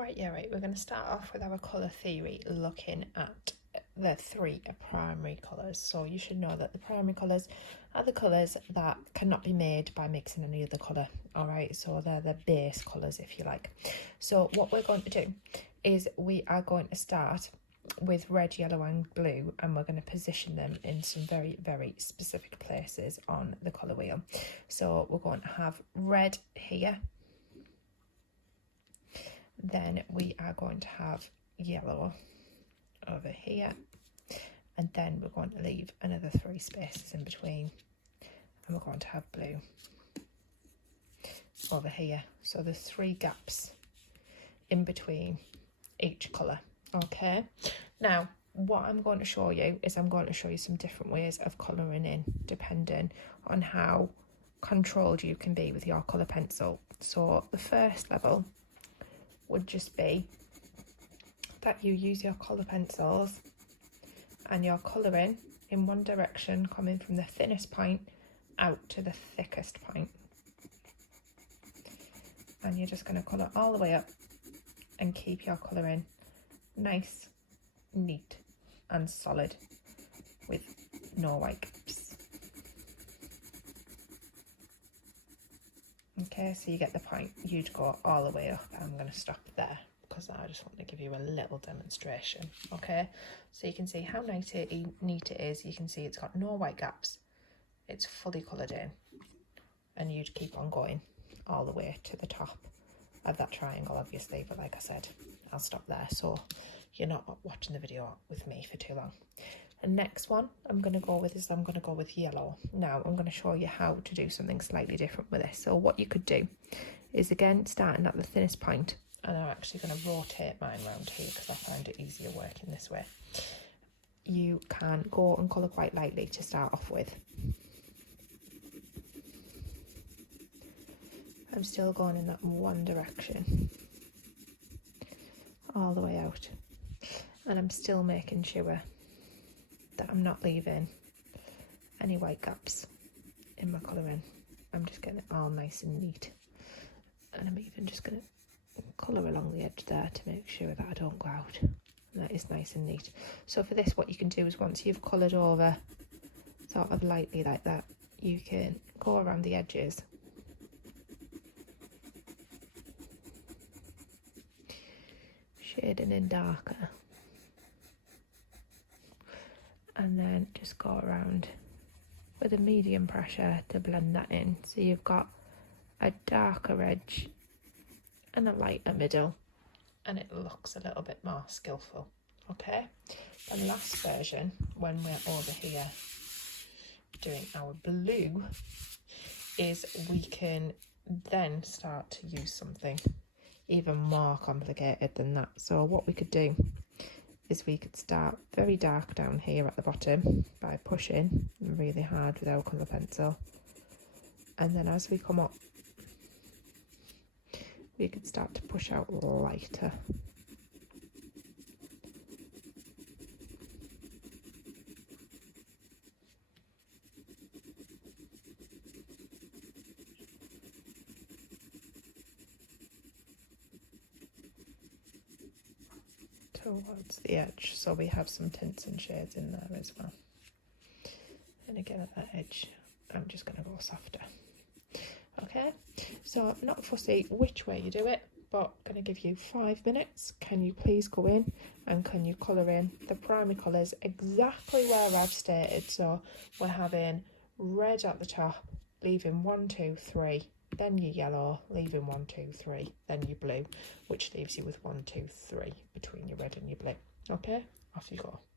Right, we're going to start off with our colour theory looking at the three primary colours. So you should know that the primary colours are the colours that cannot be made by mixing any other colour. Alright, so they're the base colours if you like. So what we're going to do is we are going to start with red, yellow and blue, and we're going to position them in some very, very specific places on the colour wheel. So we're going to have red here. Then we are going to have yellow over here, and then we're going to leave another 3 spaces in between, and we're going to have blue over here. So there's 3 gaps in between each colour. Okay, now what I'm going to show you is I'm going to show you some different ways of colouring in depending on how controlled you can be with your colour pencil. So the first level would just be that you use your colour pencils and you're colouring in one direction, coming from the thinnest point out to the thickest point. And you're just going to colour all the way up and keep your colouring nice, neat and solid with no white gaps. Okay, so you get the point. You'd go all the way up. I'm going to stop there because I just want to give you a little demonstration. Okay, so you can see how neat it is. You can see it's got no white gaps. It's fully coloured in, and you'd keep on going all the way to the top of that triangle, obviously. But like I said, I'll stop there so you're not watching the video with me for too long. The next one I'm going to go with yellow. Now I'm going to show you how to do something slightly different with this. So what you could do is, again, starting at the thinnest point, and I'm actually going to rotate mine around here because I find it easier working this way. You can go and colour quite lightly to start off with. I'm still going in that one direction all the way out, and I'm still making sure that I'm not leaving any white gaps in my colouring. I'm just getting it all nice and neat, and I'm even just going to colour along the edge there to make sure that I don't go out, and that is nice and neat. So for this, what you can do is, once you've coloured over sort of lightly like that, you can go around the edges shading in darker, and then just go around with a medium pressure to blend that in. So you've got a darker edge and a lighter middle, and it looks a little bit more skillful. Okay, the last version, when we're over here doing our blue, is we can then start to use something even more complicated than that. So what we could do is we could start very dark down here at the bottom by pushing really hard with our colour pencil, and then as we come up we could start to push out lighter. Towards the edge, so we have some tints and shades in there as well. And again at that edge, I'm just going to go softer. Okay, so I'm not fussy which way you do it, but I'm going to give you 5 minutes. Can you please go in and can you colour in the primary colours exactly where I've stated? So we're having red at the top, leaving 1, 2, 3. Then your yellow, leaving 1, 2, 3, then your blue, which leaves you with 1, 2, 3 between your red and your blue. Okay, off you go.